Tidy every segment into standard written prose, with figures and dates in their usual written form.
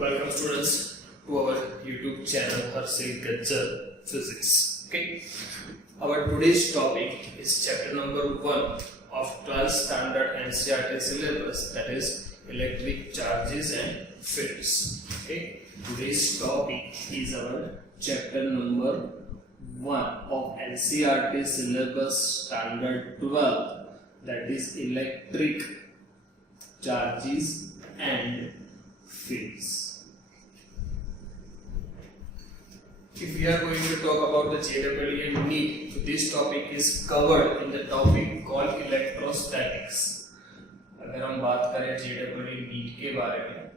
Welcome students to our YouTube channel Harshit Gajjar Physics. Okay, our today's topic is chapter number 1 of 12th standard NCERT syllabus, that is electric charges and fields. Okay, today's topic is our chapter number 1 of NCERT syllabus standard 12, that is electric charges and fields. If we are going to talk about the JEE and NEET, so this topic is covered in the topic called electrostatics. अगर हम बात करें JEE NEET के बारे में,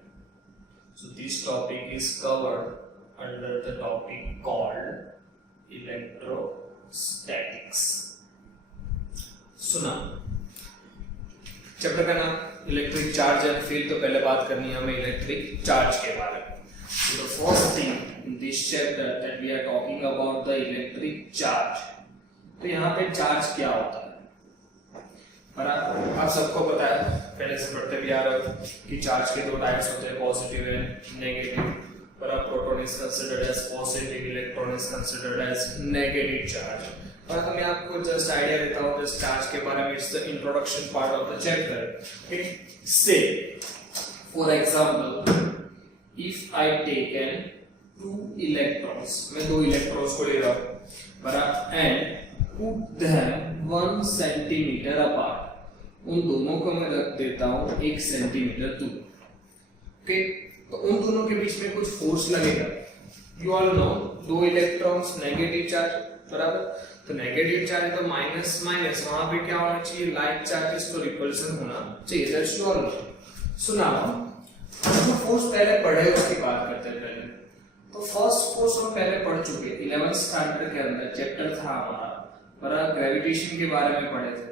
so this topic is covered under the topic called electrostatics. सुना chapter का नाम इलेक्ट्रिक चार्ज एंड फील्ड, तो पहले बात करनी है हमें इलेक्ट्रिक चार्ज के बारे में. So the first thing in this chapter that we are talking about the electric charge. तो यहाँ पे चार्ज क्या होता है, पर आप सबको पता है, पहले से पढ़ते भी आ रहे हो कि चार्ज के दो टाइप्स होते हैं, पॉजिटिव एंड नेगेटिव. पर proton is considered as positive, electron is considered as negative charge. और तो मैं आपको जस्ट आइडिया देता हूँ इस चार्ज के बारे में. It's the introduction part of the chapter. Say for example, if I taken two electrons, मैं दो इलेक्ट्रॉन्स को ले रहा हूँ बराबर, and put them 1 centimetre apart, उन दोनों को मैं रख देता हूँ 1 सेंटीमीटर दूर. ओके, तो उन दोनों के बीच में कुछ फोर्स लगेगा. यू ऑल नो, दो इलेक्ट्रॉन्स नेगेटिव चार्ज बराबर, तो नेगेटिव चार्ज तो माइनस माइनस, वहां पे क्या होना चाहिए, लाइक चार्जेस, तो रिपल्सन होना चाहिए. That's you all know. So now जो फोर्स पहले पढ़े उसकी बात करते हैं. पहले तो फर्स्ट फोर्स हम पहले पढ़ चुके 11th स्टैंडर्ड के अंदर चैप्टर था हमारा, पर ग्रेविटेशन के बारे में पढ़े थे.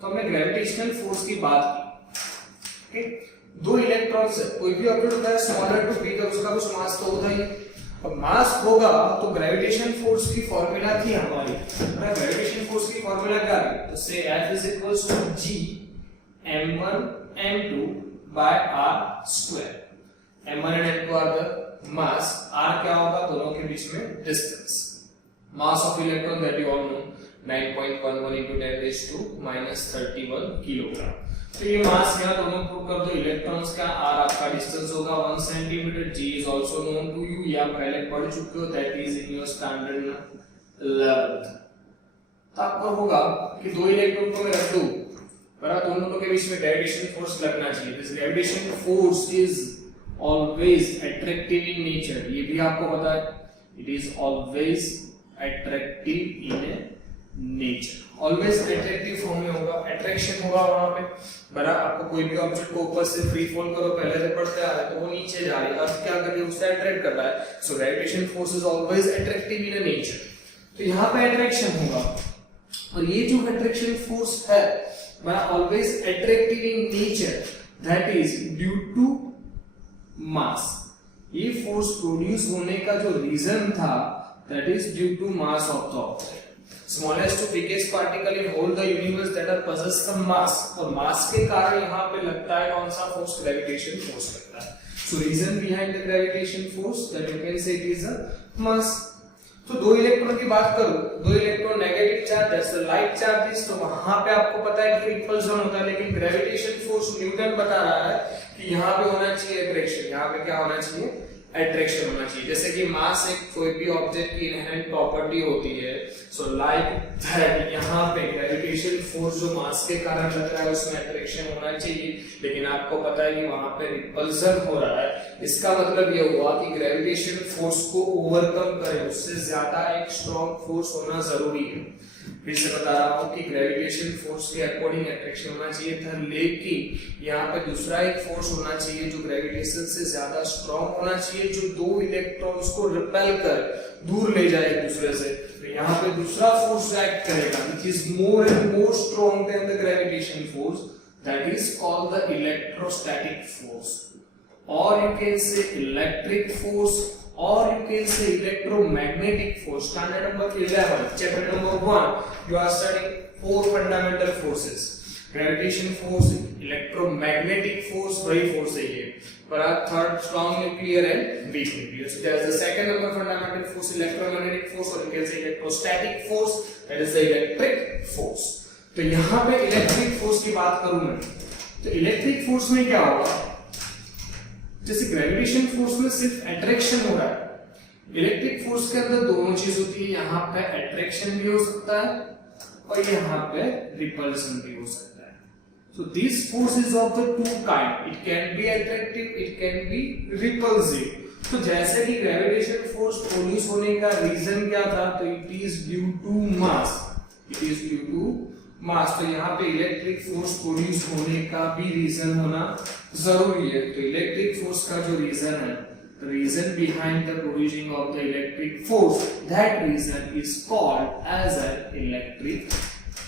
तो हमने ग्रेविटेशनल फोर्स की बात की. दो इलेक्ट्रॉन्स है, कोई भी ऑब्जेक्ट होता है स्मॉलर टू बिगर, उसका कुछ मास तो होता ही. अब मास होगा तो ग्रेविटेशन फोर्स की फॉर्मूला थी हमारी. ग्रेविटेशन फोर्स की फॉर्मूला क्या है, तो से F is equals to G m1 m2 by r square. m1 and m2 are the mass, r क्या होगा, दोनों के बीच में distance. Mass of electron that you all know 9.11 into 10 raised to -31 kilogram. तो ये मास यहाँ दोनों प्रूव कर दो. इलेक्ट्रॉन्स का r आपका डिस्टेंस होगा 1 centimetre. g is also known to you, या पहले पढ़ चुके हो, that is in your standard 11th. तो आपको होगा कि दो इलेक्ट्रॉन को मैं रख दूं बराबर, दोनों के बीच में ग्रेविटेशन फोर्स लगना चाहिए. This gravitation force is always attractive in nature. ये भी आपको पता है, it is always attractive in nature. Always attractive form में होगा, अट्रैक्शन होगा वहां पे बराबर. आपको कोई भी ऑब्जेक्ट को ऊपर से फ्री फॉल करो, पहले से पढ़ते आ रहे हैं, तो वो नीचे जा रही है, अर्थ क्या कर रही है, उससे अट्रैक्ट कर रहा है. So gravitation force is always attractive in nature. तो यहाँ पे अट्रैक्शन होगा, और ये जो अट्रैक्शन फोर्स है always attractive in nature, that is due to mass. ये फोर्स प्रोड्यूस होने का जो रीजन था, that is due to mass of the object. Smallest to biggest particle in whole the universe that are possess some mass, और mass के कारण यहाँ पे लगता है कौन सा फोर्स, ग्रेविटेशन फोर्स लगता है. So reason behind the gravitation force that you can say it is a mass. तो दो इलेक्ट्रॉन की बात करूं, दो इलेक्ट्रॉन नेगेटिव चार्ज जैसे लाइक चार्जेस, तो वहां पे आपको पता है कि रिपल्सन होता है. लेकिन ग्रेविटेशन फोर्स न्यूटन बता रहा है कि यहाँ पे होना चाहिए अट्रैक्शन. यहाँ पे क्या होना चाहिए, अट्रैक्शन होना चाहिए. जैसे कि मास एक कोई भी ऑब्जेक्ट की इनहेरेंट प्रॉपर्टी होती है. सो लाइक दैट यहाँ पे ग्रेविटेशन फोर्स जो मास के कारण लग रहा है उसमें अट्रैक्शन होना चाहिए. लेकिन आपको पता है कि वहां पे रिपल्सन हो रहा है. इसका मतलब ये हुआ कि ग्रेविटेशन फोर्स को ओवरकम करे, उससे ज्यादा एक स्ट्रॉन्ग फोर्स होना जरूरी है. फिर से बता रहा हूं कि ग्रेविटेशन फोर्स के अकॉर्डिंग अट्रैक्शन होना चाहिए था, लेकिन यहाँ पे दूसरा एक फोर्स होना चाहिए जो ग्रेविटेशन से ज्यादा स्ट्रॉन्ग होना चाहिए, जो दो इलेक्ट्रॉन्स को रिपेल कर दूर ले जाए एक दूसरे से. तो यहाँ पे दूसरा फोर्स एक्ट करेगा which is more and more strong than the gravitation force, that is called the electrostatic force, or you can say electric force, or you can say electromagnetic force. Standard number 11, chapter number 1, you are studying 4 fundamental forces. Gravitation force, electromagnetic force, वही force है ये। पर third strong nuclear and weak nuclear. So there is the second number fundamental force, electromagnetic force, or you can say electrostatic force, that is the electric force। तो यहाँ पे electric force की बात करूं मैं, तो इलेक्ट्रिक फोर्स में क्या होगा, जैसे ग्रेविटेशन फोर्स में सिर्फ अट्रैक्शन हो रहा है, इलेक्ट्रिक फोर्स के अंदर दोनों चीज होती है, यहाँ पे अट्रैक्शन भी हो सकता है और यहाँ पे रिपल्सन भी हो सकता है। So these forces of the two kind, it can be attractive, it can be repulsive। तो जैसे कि ग्रेविटेशन फोर्स प्रोड्यूस होने का रीजन क्या था, तो it is due to mass, it is due to mass. तो यहाँ पे इलेक्ट्रिक फोर्स प्रोड्यूस होने का भी रीजन होना जरूरी है। तो इलेक्ट्रिक फोर्स का जो रीजन है, the reason behind the producing of the electric force, that reason is called as an electric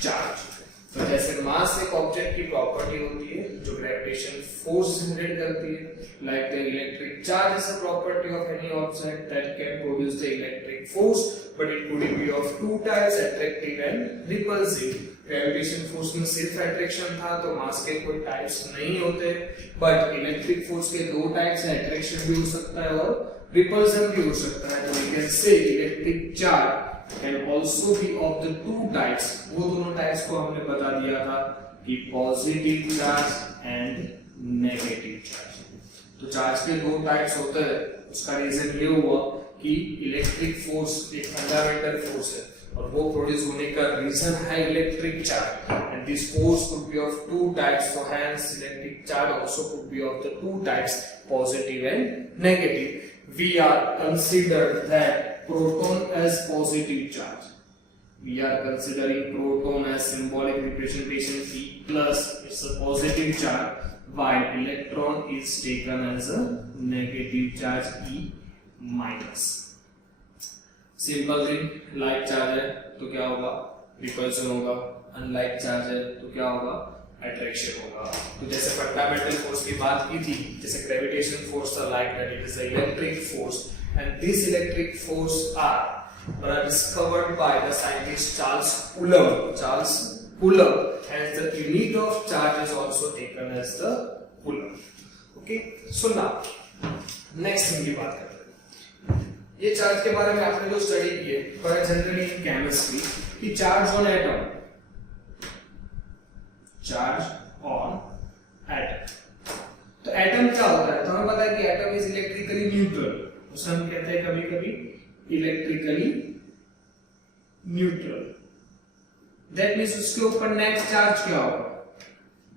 charge। तो जैसे मास एक ऑब्जेक्ट की प्रॉपर्टी होती है जो ग्रेविटेशन फोर्स जनरेट करती है, like the electric charge is a property of any object that can produce the electric force, but it could be of two types, attractive and repulsive. Gravitation force में सिर्फ attraction था, तो मास के कोई types नहीं होते, बट इलेक्ट्रिक फोर्स के दो टाइप्स हैं, अट्रैक्शन भी हो सकता है और रिपल्सन भी हो सकता है। तो we can say electric charge can also be of the two types। वो दोनों टाइप्स को हमने बता दिया था कि positive charge and negative charge. तो चार्ज के दो टाइप्स होते हैं, उसका रीजन ये हुआ कि इलेक्ट्रिक फोर्स एक फंडामेंटल फोर्स है और वो प्रोड्यूस होने का रीजन है electric charge, and this force could be of two types. So hence electric charge also could be of the two types, positive and negative. We are considered that proton as positive charge, we are considering proton as symbolic representation E plus, it's a positive charge, while electron is taken as a negative charge E minus। Simple thing, like charge है तो क्या होगा, repulsion होगा, unlike charge है तो क्या होगा, attraction होगा। तो जैसे फंडामेंटल फोर्स की बात की थी, जैसे ग्रेविटेशन फोर्स था, like that it is the electric force, and this electric force were discovered by the scientist Charles Coulomb, and the unit of charge is also taken as the coulomb। okay, so now next thing की बात करते हैं। ये charge के बारे में आपने जो स्टडी की है, पर जनरली इन केमिस्ट्री, कि charge on atom, charge on atom. तो एटम क्या होता है, तो हमें पता है कि एटम इज इलेक्ट्रिकली न्यूट्रल, उसे हम कहते हैं कभी कभी इलेक्ट्रिकली न्यूट्रल। दैट मींस उसके ऊपर नेट चार्ज क्या होगा,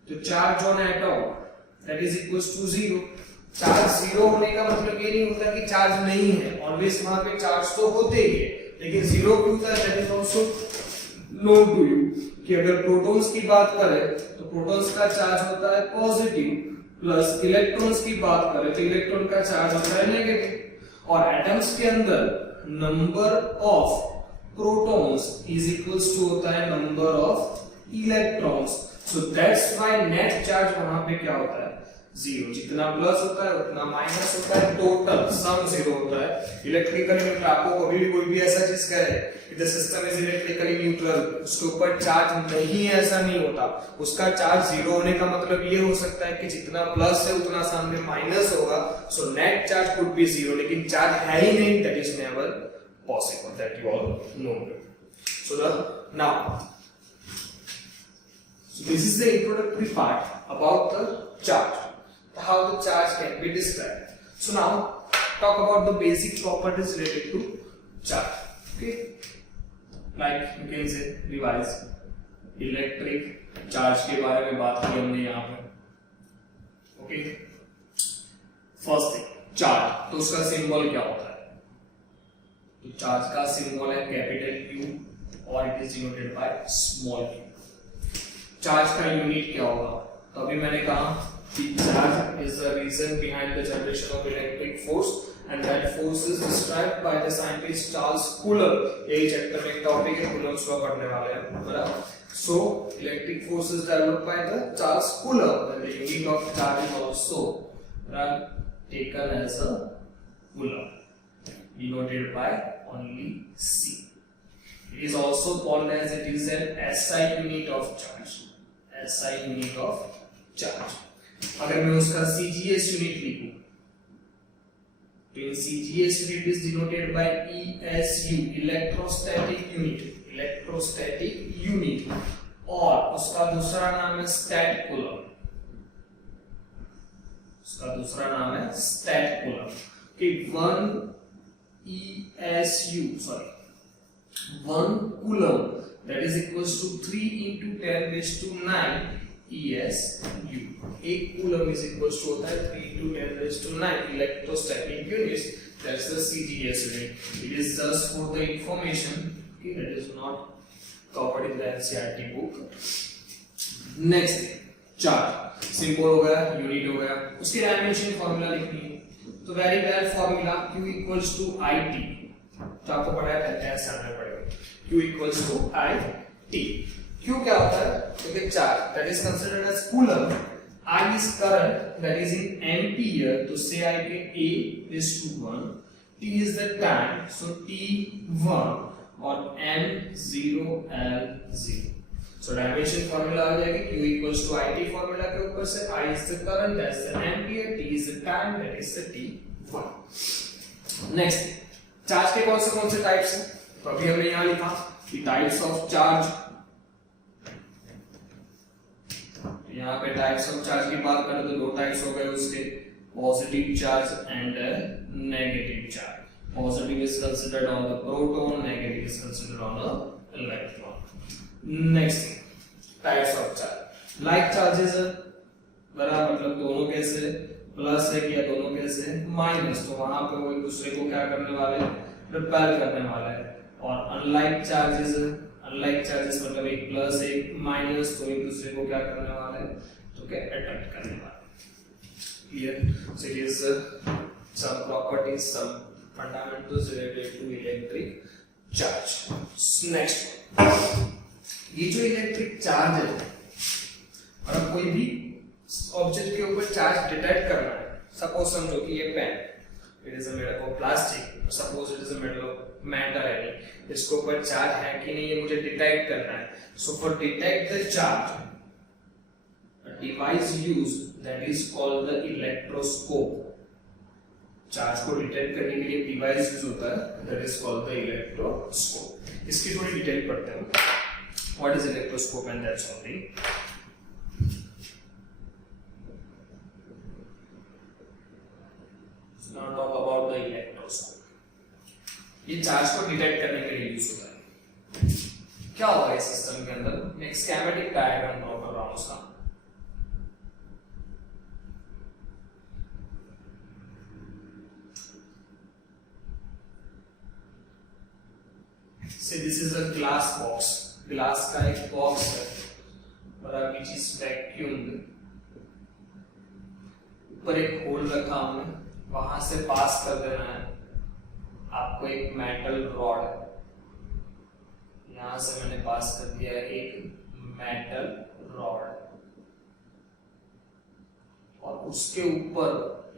तो charge on atom that is equals to zero. Charge zero होने का मतलब ये नहीं होता कि चार्ज नहीं है, ऑलवेज वहां पे चार्ज तो होते ही है, लेकिन जीरो क्यों होता है, that is also known to you कि अगर प्रोटॉन्स की बात करें तो प्रोटॉन्स का चार्ज होता है पॉजिटिव, प्लस इलेक्ट्रॉन्स की बात करें तो इलेक्ट्रॉन का चार्ज होता है नेगेटिव। और एटम्स के अंदर number of protons is equals to होता है number of electrons. So that's why net charge वहां पे क्या होता है, जीरो। जितना प्लस होता है उतना माइनस होता है, टोटल सम जीरो होता है। इलेक्ट्रिकली न्यूट्रल, आपको कभी भी कोई भी ऐसा चीज कहे कि the system is electrically neutral, उसके ऊपर चार्ज नहीं है, ऐसा नहीं होता। उसका चार्ज जीरो होने का मतलब ये हो सकता है कि जितना प्लस है उतना सामने माइनस होगा। So net charge could be zero, लेकिन चार्ज है ही नहीं, that is never possible, that you all know. So the now, so this is the introductory part about the charge, how the charge can be described. So now talk about the basic properties related to charge. Okay, like you can say revise electric charge के बारे में बात की हमने यहाँ पे। Okay, first thing, charge, तो उसका सिंबल क्या होता है, तो चार्ज का सिंबल है कैपिटल Q और it is denoted by small q। Charge का यूनिट क्या होगा, तो अभी मैंने कहा कि charge is the reason behind the generation of electric force, and that force is described by the scientist Charles Coulomb. यही चैप्टर में टॉपिक है, कूलम्स को पढ़ने वाले हैं, बराबर। So electric force is developed by the Charles Coulomb, and the unit of charge is also taken as a coulomb, denoted by only C। It is also called as, it is an SI unit of charge, SI unit of charge. अगर मैं उसका CGS unit लिखूं तो इन CGS unit is denoted bye ESU, electrostatic unit, और उसका दूसरा नाम है स्टैट कूलम, कि 1 coulomb that is equals to 3 into 10 raised to 9 ESU। एक कूलम is equals to होता है 3 into 10 raised to 9 electrostatic units, that's the CGS unit। It is just for the information, okay, that is not covered in the NCERT book। Next charge symbol हो गया, unit हो गया, उसके dimension formula लिखनी है, तो very well formula Q equals to IT, तो आपको पढ़ाया पहले है, सामने पढ़ेगा Q equals to IT। Q क्या होता है? तो एक charge that is considered as coulomb, I is current that is in ampere, तो से आएगा A is to 1, T is the time, so T1 और M0 L0। So dimension formula आ जाएगी Q equals to IT formula के ऊपर से I is the current, that's the ampere, T is the time, that is the T1। Next, charge के कौन से types हैं? तो अभी हमने यहाँ लिखा कि टाइप्स ऑफ चार्ज, यहाँ पे टाइप्स ऑफ चार्ज की बात करें तो दो टाइप्स हो गए उसके, positive charge and negative charge. Positive is considered on the proton, negative is considered on the electron। Next thing, types of charge। Like charges है, बराबर मतलब दोनों कैसे, प्लस है या दोनों कैसे माइनस, तो वहां पे वो एक दूसरे को क्या करने वाले, रिपेल करने वाले हैं। और अनलाइक चार्जेस है, अनलाइक चार्जेस मतलब एक प्लस एक माइनस, तो एक दूसरे को क्या करने वाले हैं, तो क्या अट्रैक्ट करने वाले। Clear? So it is some properties, some fundamentals related to electric charge। Next, ये जो इलेक्ट्रिक चार्ज है, और कोई भी ऑब्जेक्ट के ऊपर चार्ज डिटेक्ट करना है, सपोज समझो कि ये pen, it is made of plastic, suppose it is made of metal है, इसके ऊपर चार्ज है कि नहीं ये मुझे डिटेक्ट करना है। So for detect the charge, a device used that is called the electroscope। Charge को डिटेक्ट करने के लिए डिवाइस यूज होता है, that is called the electroscope. इसकी थोड़ी डिटेल पढ़ते हैं, what is electroscope and that's only. Now talk about the electroscope. ये चार्ज को डिटेक्ट करने के लिए यूज होता है। क्या होगा इस सिस्टम के अंदर, मैं एक स्कीमेटिक डायग्राम ड्रॉ कर रहा हूं उसका। So this is a glass box, glass का एक बॉक्स है, और which is vacuumed, ऊपर एक होल रखा हमने, वहां से पास कर देना है आपको एक मेटल रॉड, यहां से मैंने पास कर दिया एक मेटल रॉड, और उसके ऊपर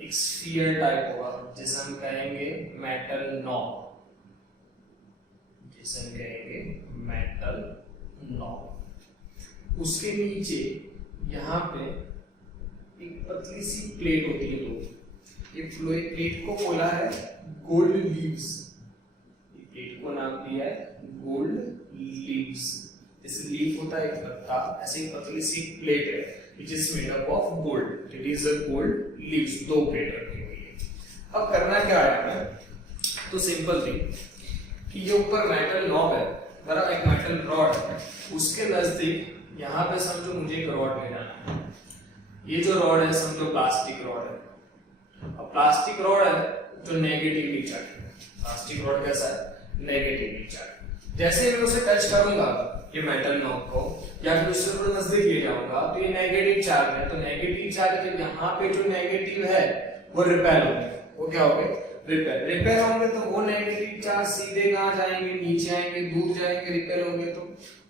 एक स्फीयर टाइप होगा जिसे हम कहेंगे मेटल नॉब, मेटल नॉब। उसके नीचे यहाँ पे एक पतली सी प्लेट होती है, दो, ये प्लेट को बोला है गोल्ड लीव्स, ये प्लेट को नाम दिया है गोल्ड लीव्स। जैसे लीफ होता है एक पत्ता, ऐसे ही पतली सी प्लेट है which is made up of gold, it is a gold leaves, दो प्लेट रखी हुई है। अब करना क्या है हमें, तो सिंपल थी कि ये ऊपर मेटल नॉब है, बराबर एक मेटल रॉड है, उसके नजदीक यहाँ पे समझो मुझे एक रॉड ले जाना है। ये जो रॉड है समझो प्लास्टिक रॉड है, अब प्लास्टिक रॉड है जो नेगेटिवली चार्ज है, प्लास्टिक रॉड कैसा है, नेगेटिवली चार्ज। जैसे मैं उसे टच करूंगा ये मेटल नॉब को, या फिर उससे थोड़ा नजदीक ले जाऊंगा, तो ये नेगेटिव चार्ज है, तो नेगेटिव चार्ज जब यहाँ पे जो नेगेटिव है वो रिपेल होंगे, वो क्या होंगे, रिपेल होंगे, तो वो नेगेटिव चार्ज सीधे कहाँ जाएंगे, नीचे आएंगे, दूर जाएंगे, रिपेल होंगे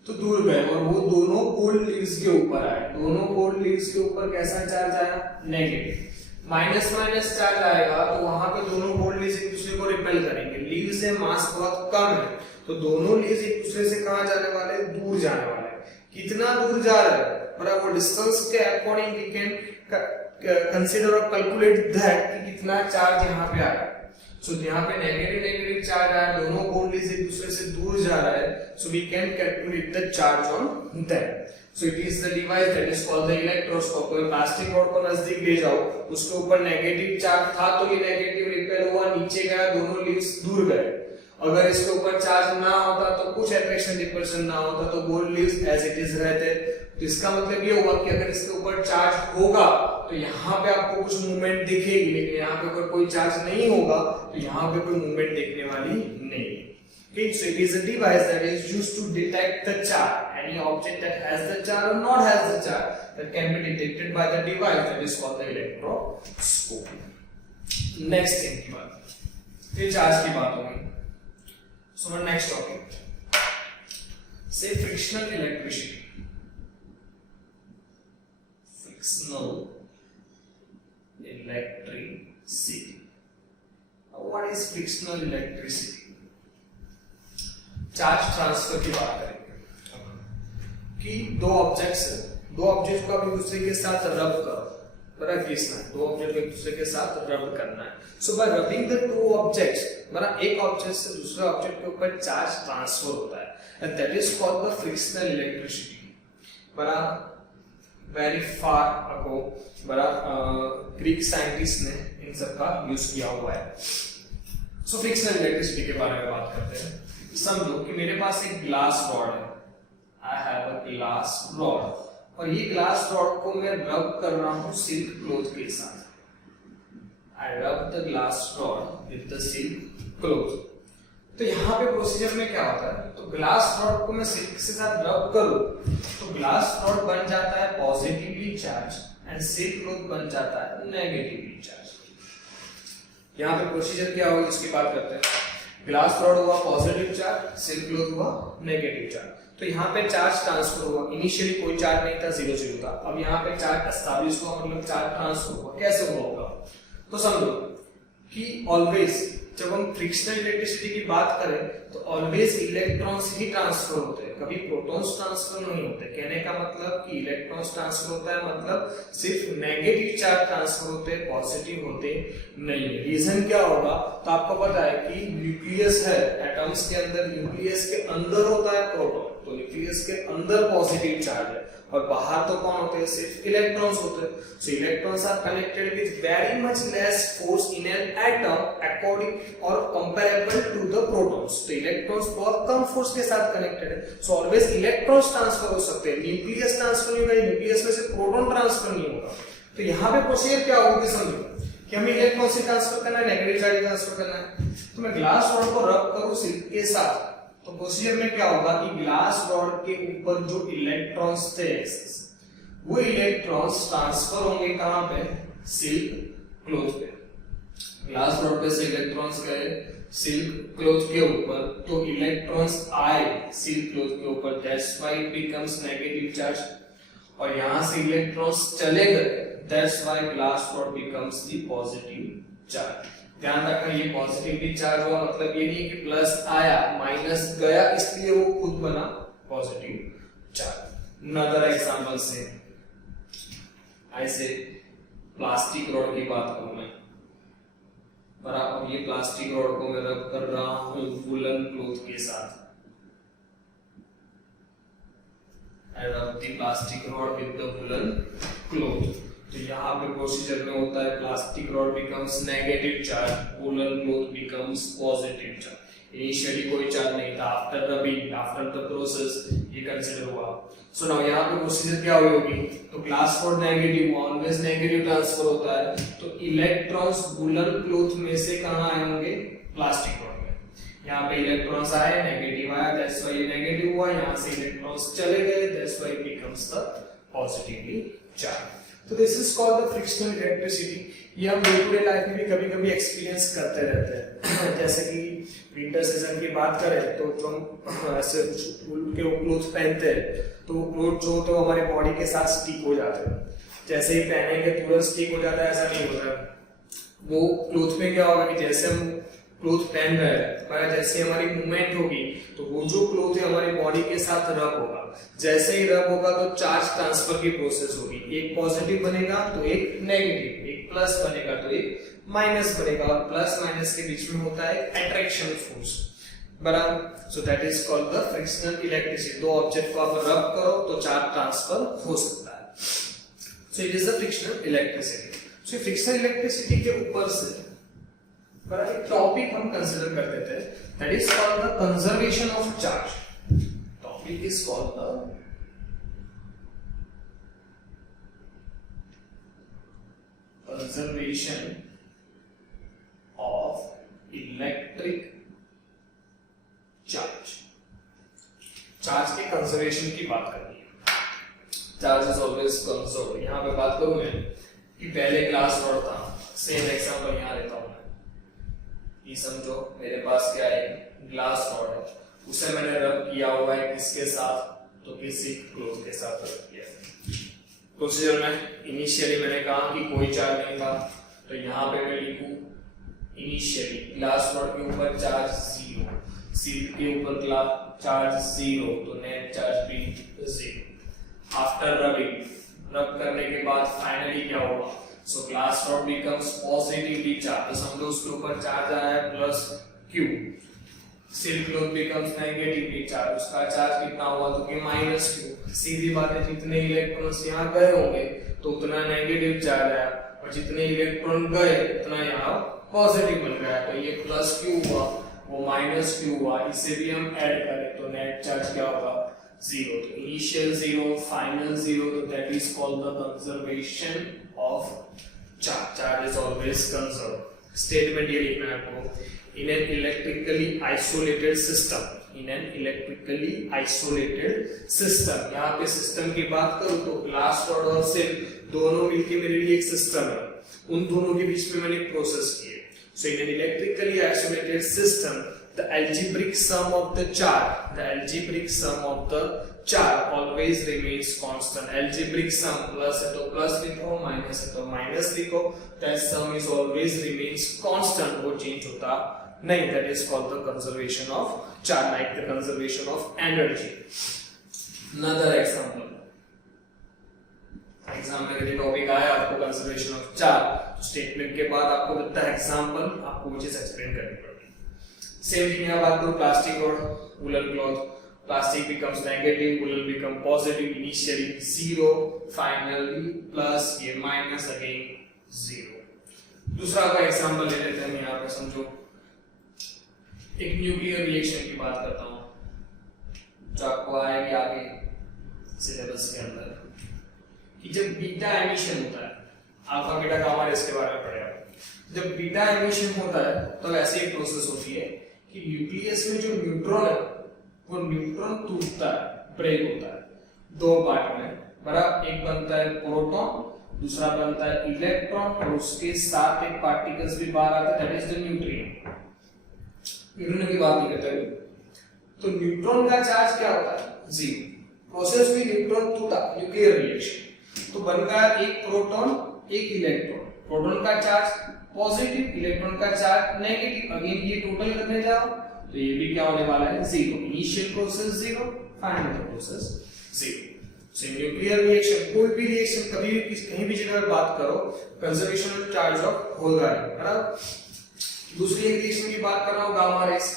तो दूर गए, और वो दोनों गोल्ड लीव्स के ऊपर आए, दोनों गोल्ड लीव्स के ऊपर कैसा चार्ज आया, नेगेटिव। माइनस माइनस चार्ज आएगा तो वहां पे दोनों गोल्ड लीव्स एक दूसरे को रिपेल करेंगे, लीव से मास बहुत कम है, तो दोनों लीव्स एक दूसरे से कहां जाने वाले, दूर जाने वाले। कितना दूर जा रहे हैं, बराबर, वो डिस्टेंस के अकॉर्डिंग वी कैन कंसीडर और कैलकुलेट दैट कि कितना चार्ज यहाँ पे आ रहा है। सो यहाँ पे नेगेटिव चार्ज आ रहा है, दोनों बॉडीज एक दूसरे से दूर जा रहा है, so we can calculate the charge on that. So it is the device that is called the electroscope. कोई प्लास्टिक रॉड को नजदीक ले जाओ, उसके ऊपर नेगेटिव चार्ज था तो ये नेगेटिव रिपेल हुआ, नीचे गया, दोनों लीव्स दूर गए। अगर इसके ऊपर चार्ज ना होता तो कुछ अट्रैक्शन रिपल्शन ना होता तो gold leaves as it is रहते। तो इसका मतलब ये हुआ कि अगर इसके ऊपर चार्ज होगा तो यहाँ पे आपको कुछ मूवमेंट दिखेगी, लेकिन यहाँ पे अगर कोई चार्ज नहीं होगा तो यहाँ पे कोई मूवमेंट देखने वाली नहीं। Okay, so it is a device that is used to detect the charge. Any object that has the charge or not has the charge that can be detected by the device that is called the electroscope. Next thing की बात, फिर charge की बात होगी। So our next topic, say frictional electricity. Frictional electricity. What is frictional electricity? Charge transfer की बात करेंगे कि दो ऑब्जेक्ट्स को आप एक दूसरे के साथ रब करो, बड़ा घिसना है, दो ऑब्जेक्ट को एक दूसरे के साथ रब करना है। So by rubbing the two objects, बड़ा एक ऑब्जेक्ट से दूसरे ऑब्जेक्ट के ऊपर चार्ज ट्रांसफर होता है, and that is called the frictional electricity. बड़ा वेरी फार अगो बड़ा ग्रीक साइंटिस्ट ने इन सब का यूज किया हुआ है। सो फ्रिक्शनल इलेक्ट्रिसिटी के बारे में बात करते हैं। समझो कि मेरे पास एक ग्लास रॉड है, I have a glass rod, और ये ग्लास रॉड को मैं रब कर रहा हूं सिल्क क्लॉथ के साथ। I rub the glass rod with the silk cloth. तो यहाँ पे प्रोसीजर में क्या होता है, तो ग्लास रॉड को मैं सिल्क के साथ रब करूं तो ग्लास रॉड बन जाता है positively charge and silk cloth बन जाता है नेगेटिवली चार्ज। यहाँ पे प्रोसीजर क्या होगा इसकी बात करते हैं। ग्लास रॉड हुआ पॉजिटिव चार्ज, सिल्क क्लॉथ हुआ नेगेटिव चार्ज। तो यहाँ पे चार्ज ट्रांसफर हुआ, इनिशियली कोई चार्ज नहीं था, 0 था। अब यहाँ पे चार्ज एस्टैब्लिश हुआ, मतलब चार्ज ट्रांसफर हुआ। कैसे हुआ होगा, तो समझो कि ऑलवेज जब हम फ्रिक्शनल इलेक्ट्रिसिटी की बात करें तो ऑलवेज इलेक्ट्रॉन्स ही ट्रांसफर होते हैं, कभी प्रोटॉन्स ट्रांसफर नहीं होते। कहने का मतलब कि इलेक्ट्रॉन्स ट्रांसफर होता है मतलब सिर्फ नेगेटिव चार्ज ट्रांसफर होते हैं, पॉजिटिव होते नहीं है। रीजन क्या होगा, तो आपको पता है कि न्यूक्लियस है, एटम्स के अंदर न्यूक्लियस के अंदर होता है प्रोटॉन, तो न्यूक्लियस के अंदर पॉजिटिव चार्ज है और बाहर तो कौन होते हैं, सिर्फ इलेक्ट्रॉन्स होते हैं। So electrons are connected with very much less force in an atom according और कंपैरेबल टू द प्रोटॉन्स। तो इलेक्ट्रॉन्स बहुत कम फोर्स के साथ कनेक्टेड है, सो ऑलवेज इलेक्ट्रॉन्स ट्रांसफर हो सकते हैं, न्यूक्लियस ट्रांसफर नहीं होगा, न्यूक्लियस में से प्रोटॉन ट्रांसफर नहीं होगा। तो यहाँ पे प्रोसीजर क्या होगी, समझो कि हमें इलेक्ट्रॉन से ट्रांसफर करना है, नेगेटिव चार्ज ट्रांसफर करना है। तो मैं ग्लास रॉड को रब करूं सिल्क के साथ, तो प्रोसीजर में क्या होगा कि ग्लास रॉड के ऊपर जो इलेक्ट्रॉन्स थे वो इलेक्ट्रॉन्स ट्रांसफर होंगे कहां पे, सिल्क क्लॉथ पे। ग्लास रॉड पे से इलेक्ट्रॉन्स गए सिल्क क्लॉथ के ऊपर, तो इलेक्ट्रॉन्स आए सिल्क क्लॉथ के ऊपर, that's why it becomes negative charge. और यहां से इलेक्ट्रॉन्स चले गए, that's why glass rod becomes the positive charge. ध्यान रखना ये पॉजिटिवली चार्ज हुआ, मतलब ये नहीं कि प्लस आया माइनस गया इसलिए वो खुद बना पॉजिटिव चार्ज। अनदर एग्जांपल से ऐसे प्लास्टिक रॉड की बात करूं मैं, बराबर ये प्लास्टिक रॉड को मैं रब कर रहा हूं वूलन क्लॉथ के साथ। I rub the plastic rod with the woollen cloth. तो यहाँ पे प्रोसीजर में होता है plastic rod becomes negative charge, woollen cloth becomes positive charge. Initially कोई चार्ज नहीं था, after rubbing, after the process ये कंसीडर हुआ। सो नाउ यहाँ पे प्रोसीजर क्या होगी, तो glass rod negative, always negative transfer होता है, तो इलेक्ट्रॉन्स वूलन क्लॉथ में से कहां आए होंगे, प्लास्टिक रॉड में। यहाँ पे इलेक्ट्रॉन्स आए, नेगेटिव आया, दैट्स व्हाई ये नेगेटिव हुआ, यहाँ से इलेक्ट्रॉन्स चले गए, that's why it becomes the positively charge. तो this is called the frictional electricity. ये हम डे टू डे लाइफ में भी कभी-कभी एक्सपीरियंस करते रहते हैं। जैसे कि विंटर सीजन की बात करें तो जो हम ऐसे कुछ वूल के क्लोथ पहनते हैं तो क्लोथ जो तो हमारे बॉडी के साथ स्टिक हो जाते हैं, जैसे ही पहनेंगे तुरंत स्टिक हो जाता है, ऐसा नहीं होता है। वो क्लोथ में क्या होगा कि जैसे हम क्लोथ पहन रहे हैं, पर जैसे हमारी मूवमेंट होगी तो वो जो क्लोथ है हमारी बॉडी के साथ रब होगा, जैसे ही रब होगा तो चार्ज ट्रांसफर की प्रोसेस होगी, एक पॉजिटिव बनेगा तो एक नेगेटिव, एक प्लस बनेगा तो एक माइनस बनेगा, और प्लस माइनस के बीच में होता है अट्रैक्शन फोर्स, बराबर। So that is called the frictional electricity. दो ऑब्जेक्ट को आप रब करो तो चार्ज ट्रांसफर हो सकता है। सो it is the frictional electricity. So frictional electricity के ऊपर से बड़ा एक टॉपिक हम कंसीडर करते थे, that is called the conservation of charge. Topic is called the conservation of electric charge. Charge के कंजर्वेशन की बात करनी है। Charge is always conserve. यहां पे बात करूं मैं कि पहले ग्लास रॉड था, सेम एग्जांपल यहां लेता हूं मैं। ये समझो मेरे पास क्या है, ग्लास रॉड है, उसे मैंने रब किया हुआ है किसके साथ, तो किसी क्लोथ के साथ रब किया है। प्रोसीजर में इनिशियली मैंने कहा कि कोई चार्ज नहीं था, तो यहां पे मैं लिखूं इनिशियली ग्लास रॉड के ऊपर चार्ज 0, सील के ऊपर चार्ज 0, तो नेट चार्ज भी 0। आफ्टर रबिंग, रब करने के बाद फाइनली क्या होगा, so glass rod becomes positively charge, तो समझो उसके ऊपर चार्ज आया है plus Q। Silk cloth becomes negatively charge, उसका चार्ज कितना हुआ, तो कि माइनस Q। सीधी बात है, जितने इलेक्ट्रॉन्स यहाँ गए होंगे तो उतना नेगेटिव चार्ज आया, और जितने इलेक्ट्रॉन गए उतना यहाँ पॉजिटिव बन गया, तो ये प्लस Q हुआ, वो माइनस Q हुआ, इसे भी हम ऐड करें तो नेट चार्ज क्या होगा, 0। तो इनिशियल 0, फाइनल 0, तो that is called the conservation of charge. Charge is always conserve. Statement ये लिखना है आपको, in an electrically isolated system, in an electrically isolated system. यहाँ पे सिस्टम की बात करूं तो ग्लास रॉड और सेल दोनों मिलके मेरे लिए एक सिस्टम है, उन दोनों के बीच में मैंने प्रोसेस की है। So in an electrically isolated system, the algebraic sum of the charge always remains constant. Algebraic sum plus है तो plus लिखो, minus है तो minus लिखो, that sum is always remains constant, वो change होता नहीं। That is called the conservation of charge, like the conservation of energy. Another example. Exam में यदि टॉपिक आया आपको कंजर्वेशन ऑफ चार्ज, स्टेटमेंट के बाद आपको देता है एग्जांपल, आपको वो चीज एक्सप्लेन करनी पड़ेगी। सेम थिंग यहां बात करो प्लास्टिक और woollen cloth, plastic becomes negative, woollen become positive, initially 0, finally plus, ये माइनस, अगेन 0। दूसरा का एग्जांपल ले लेते हैं, यहां पे समझो एक न्यूक्लियर रिएक्शन की बात करता हूं जो आपको आएगी आगे सिलेबस के अंदर, कि जब बीटा एमिशन होता है, अल्फा बीटा गामा रेस के बारे में पढ़ेगा। जब बीटा एमिशन होता है तो ऐसी एक प्रोसेस होती है कि न्यूक्लियस में जो न्यूट्रॉन है वो न्यूट्रॉन टूटता है, ब्रेक होता है दो पार्ट में, बराबर। एक बनता है प्रोटॉन, दूसरा बनता है इलेक्ट्रॉन, और उसके साथ एक पार्टिकल्स भी बाहर आता है, that is the neutrino. Neutrino की बात नहीं करते, तो न्यूट्रॉन का चार्ज क्या होता है, 0। प्रोसेस में न्यूट्रॉन टूटा, न्यूक्लियर रिएक्शन, तो बन गया एक प्रोटॉन एक इलेक्ट्रॉन, प्रोटॉन का चार्ज पॉजिटिव, इलेक्ट्रॉन का चार्ज नेगेटिव, अगेन ये टोटल करने जाओ तो ये भी क्या होने वाला है, 0। Initial process 0, final process 0। सो न्यूक्लियर रिएक्शन, कोई भी रिएक्शन कभी भी कहीं भी जगह बात करो, कंजर्वेशन ऑफ चार्ज ऑफ होगा, बराबर। दूसरी एक रिएक्शन की बात कर रहा हूं, गामा रेस।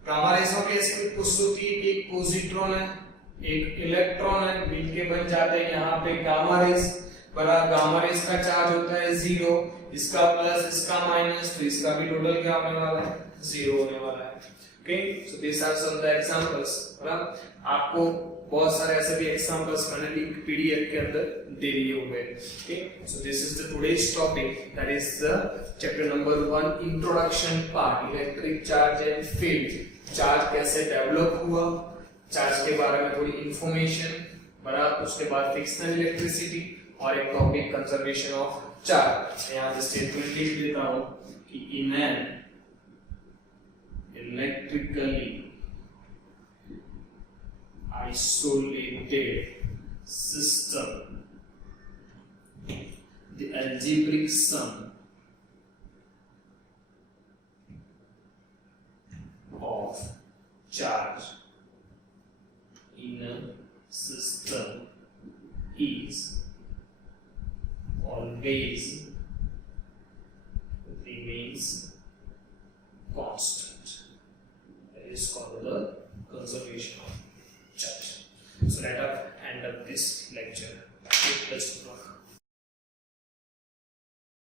गामा रेस में ऐसी प्रोसेस होती है कि एक पॉजिट्रॉन है एक इलेक्ट्रॉन है, मिलके बन जाते हैं यहाँ पे गामा रेस, बराबर। गामा रेस का चार्ज होता है 0, इसका प्लस इसका माइनस, तो इसका भी टोटल क्या होने वाला है, 0 होने वाला है। Okay, so this are some the examples, बराबर। आपको बहुत सारे ऐसे भी एग्जांपल्स मैंने लिंक पीडीएफ के अंदर दे दिए हुए हैं। Okay, so this is the today's topic, that is the chapter number 1 introduction part, electric charge and field. Charge कैसे डेवलप हुआ, चार्ज के बारे में थोड़ी इंफॉर्मेशन, बराबर। उसके बाद फ्रिक्शनल इलेक्ट्रिसिटी और एक टॉपिक कंजर्वेशन ऑफ चार्ज। यहाँ पे स्टेटमेंट लिख देता हूं कि in an electrically isolated system the algebraic sum charge in a system is always remains constant. That is called the conservation of charge. So let us end up this lecture. Best of luck.